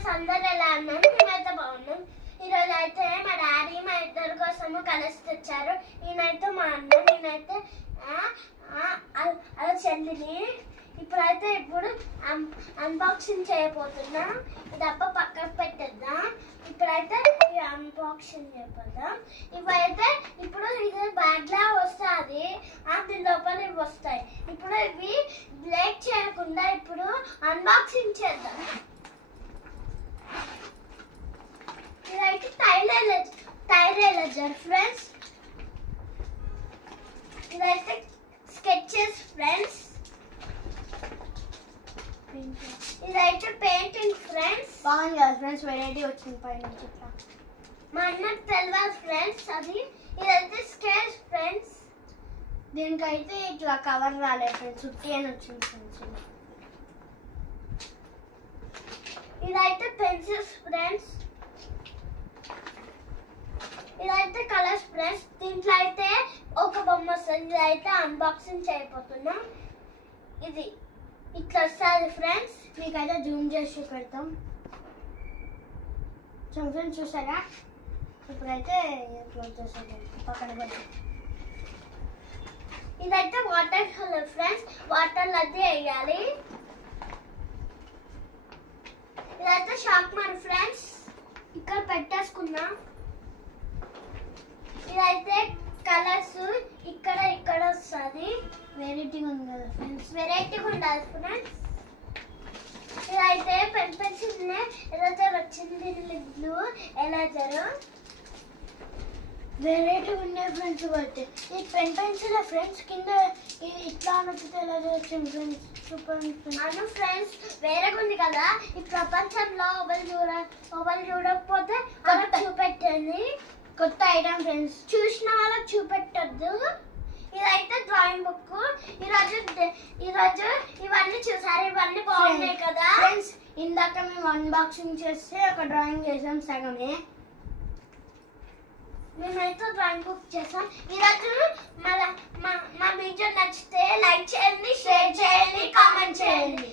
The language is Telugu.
ఫ్రెండ్స్, అందరు ఎలా అన్నాను? మేమైతే బాగున్నాం. ఈరోజు అయితే మా డాడీ మా ఇద్దరి కోసము కలిసి తెచ్చారు. ఈయనైతే మా అన్న, నేనైతే అలా చెల్లిని. ఇప్పుడు అన్బాక్సింగ్ చేయబోతున్నా. ఇది అప్ప పక్కకు పెట్టేద్దాం. ఇప్పుడైతే అన్బాక్సింగ్ చేయబోద్దాం. ఇవైతే ఇప్పుడు ఇది బ్యాగ్ లా వస్తుంది, దీని లోపల ఇవి వస్తాయి. ఇప్పుడు ఇవి బ్రేక్ చేయకుండా ఇప్పుడు అన్బాక్సింగ్ చేద్దాం. ఇదైతే టైర్ ఎరేజర్ ఫ్రెండ్స్. ఇదైతే స్కెచెస్ ఫ్రెండ్స్. ఇదైతే పెయింటింగ్ ఫ్రెండ్స్. బాగుంది కదా ఫ్రెండ్స్, వెరైటీ వచ్చింది పైన ఇట్లా. మా అన్నకు తెలియదు ఫ్రెండ్స్ అది. ఇదైతే స్కెచ్ ఫ్రెండ్స్. దీనికైతే ఇట్లా కవర్ రాలేదు ఫ్రెండ్స్, చుట్టి అని వచ్చింది ఫ్రెండ్స్. ఇదైతే పెన్సిల్స్ ఫ్రెండ్స్. ఇదైతే కలర్స్ ఫ్రెండ్స్. దీంట్లో అయితే ఒక బొమ్మ వస్తుంది. ఇదైతే అన్బాక్సింగ్ చేయబోతున్నాం. ఇది ఇట్లా వస్తుంది ఫ్రెండ్స్. మీకైతే జూమ్ చేసి పెడతాం. ఫ్రెండ్స్ చూసారా? ఇప్పుడైతే క్లోజ్ చేసాను, పక్కన పెడతాం. ఇదైతే వాటర్ కలర్ ఫ్రెండ్స్. వాటర్ అది వేయాలి. ఇదైతే షాక్ మార్ ఫ్రెండ్స్. ఇక్కడ పెట్టేసుకున్నాం. ఇదైతే కలర్స్ ఇక్కడ వస్తుంది. వెరైటీగా ఉంది కదా ఫ్రెండ్స్, వెరైటీగా ఉండాలి ఫ్రెండ్స్. ఇదైతే పెన్సిల్ ఎరేజర్ వచ్చింది. బ్లూ ఎరేజర్ వెరైటీగా ఉన్నాయి ఫ్రెండ్స్. బట్టి ఈ పెన్సిల్ ఫ్రెండ్స్ కింద ఇట్లా నొక్కితే ఎలా వచ్చింది ఫ్రెండ్స్, సూపర్ అను ఫ్రెండ్స్. వేరేగా ఉంది కదా. ఈ ప్రపంచంలో ఒకరు చూడకపోతే వాళ్ళకి చూపెట్టండి. కొత్త ఐటమ్ ఫ్రెండ్స్, చూసిన వాళ్ళకి చూపెట్టద్దు. ఇదైతే డ్రాయింగ్ బుక్. ఈరోజు ఇవన్నీ చూసారు. ఇవన్నీ బాగున్నాయి కదా ఫ్రెండ్స్. ఇందాక మేము అన్బాక్సింగ్ చేస్తే ఒక డ్రాయింగ్ చేసాం సగమే. మేమైతే డ్రాయింగ్ బుక్ చేసాం. ఈరోజు మా వీడియో నచ్చితే లైక్ చేయండి, షేర్ చేయండి, కామెంట్ చేయండి.